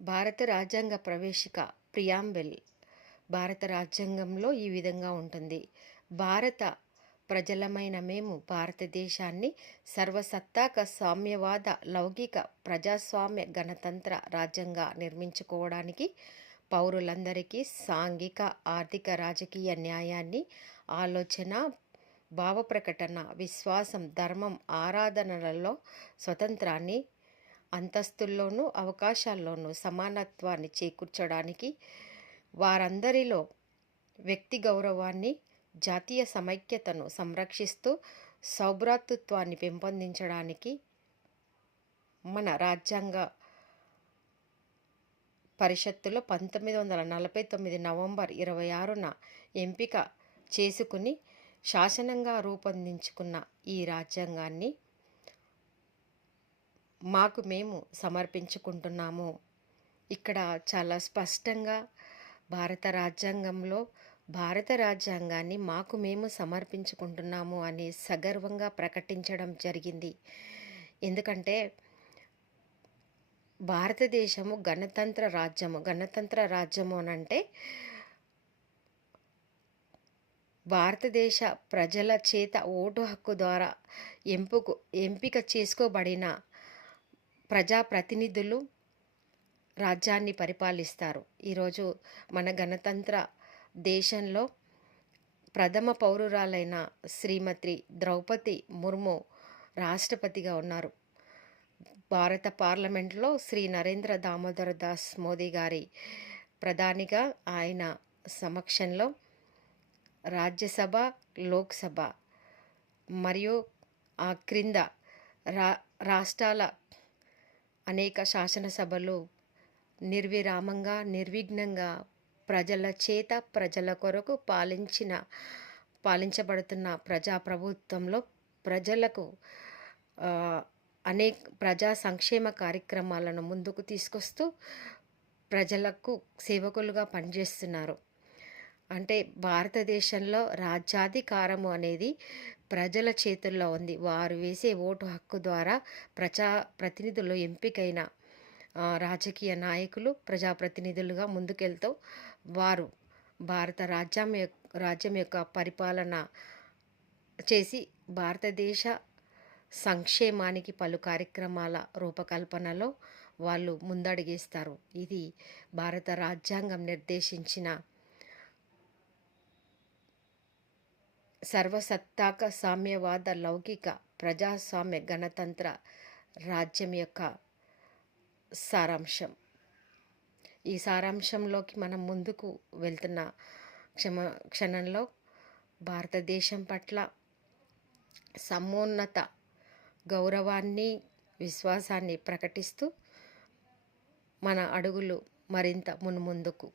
భారత రాజ్యాంగ ప్రవేశిక ప్రియాంబిల్ భారత రాజ్యాంగంలో ఈ విధంగా ఉంటుంది. భారత ప్రజలమైన మేము భారతదేశాన్ని సర్వసత్తాక సామ్యవాద లౌకిక ప్రజాస్వామ్య గణతంత్ర రాజ్యంగా నిర్మించుకోవడానికి పౌరులందరికీ సాంఘిక ఆర్థిక రాజకీయ న్యాయాన్ని ఆలోచన భావ ప్రకటన విశ్వాసం ధర్మం ఆరాధనలలో స్వతంత్రాన్ని అంతస్తుల్లోనూ అవకాశాల్లోనూ సమానత్వాన్ని చేకూర్చడానికి వారందరిలో వ్యక్తి గౌరవాన్ని జాతీయ సమైక్యతను సంరక్షిస్తూ సౌభ్రాతృత్వాన్ని పెంపొందించడానికి మన రాజ్యాంగ పరిషత్తులో 1949 నవంబర్ 26న ఎంపిక చేసుకుని శాసనంగా రూపొందించుకున్న ఈ రాజ్యాంగాన్ని మాకు మేము సమర్పించుకుంటున్నాము. ఇక్కడ చాలా స్పష్టంగా భారత రాజ్యాంగంలో భారత రాజ్యాంగాన్ని మాకు మేము సమర్పించుకుంటున్నాము అని సగర్వంగా ప్రకటించడం జరిగింది. ఎందుకంటే భారతదేశము గణతంత్ర రాజ్యము అనంటే భారతదేశ ప్రజల చేత ఓటు హక్కు ద్వారా ఎంపిక చేసుకోబడిన ప్రజాప్రతినిధులు రాజ్యాన్ని పరిపాలిస్తారు. ఈరోజు మన గణతంత్ర దేశంలో ప్రథమ పౌరురాలైన శ్రీమతి ద్రౌపది ముర్ము రాష్ట్రపతిగా ఉన్నారు. భారత పార్లమెంట్లో శ్రీ నరేంద్ర దామోదర్ దాస్ మోదీ గారి ప్రధానిగా ఆయన సమక్షంలో రాజ్యసభ లోక్సభ మరియు ఆ క్రింద రాష్ట్రాల అనేక శాసనసభలు నిర్విరామంగా నిర్విఘ్నంగా ప్రజల చేత ప్రజల కొరకు పాలించబడుతున్న ప్రజాప్రభుత్వంలో ప్రజలకు అనేక ప్రజా సంక్షేమ కార్యక్రమాలను ముందుకు తీసుకొస్తూ ప్రజలకు సేవకులుగా పనిచేస్తున్నారు. అంటే భారతదేశంలో రాజ్యాధికారము అనేది ప్రజల చేతుల్లో ఉంది. వారు వేసే ఓటు హక్కు ద్వారా ప్రతినిధులు ఎంపికైన రాజకీయ నాయకులు ప్రజాప్రతినిధులుగా ముందుకెళ్తూ వారు భారత రాజ్యం యొక్క పరిపాలన చేసి భారతదేశ సంక్షేమానికి పలు కార్యక్రమాల రూపకల్పనలో వాళ్ళు ముందడుగేస్తారు. ఇది భారత రాజ్యాంగం నిర్దేశించిన సర్వసత్తాక సామ్యవాద లౌకిక ప్రజాస్వామ్య గణతంత్ర రాజ్యం యొక్క సారాంశం. ఈ సారాంశంలోకి మనం ముందుకు వెళ్తున్న క్షణంలో భారతదేశం పట్ల సమున్నత గౌరవాన్ని విశ్వాసాన్ని ప్రకటిస్తూ మన అడుగులు మరింత మున్ముందుకు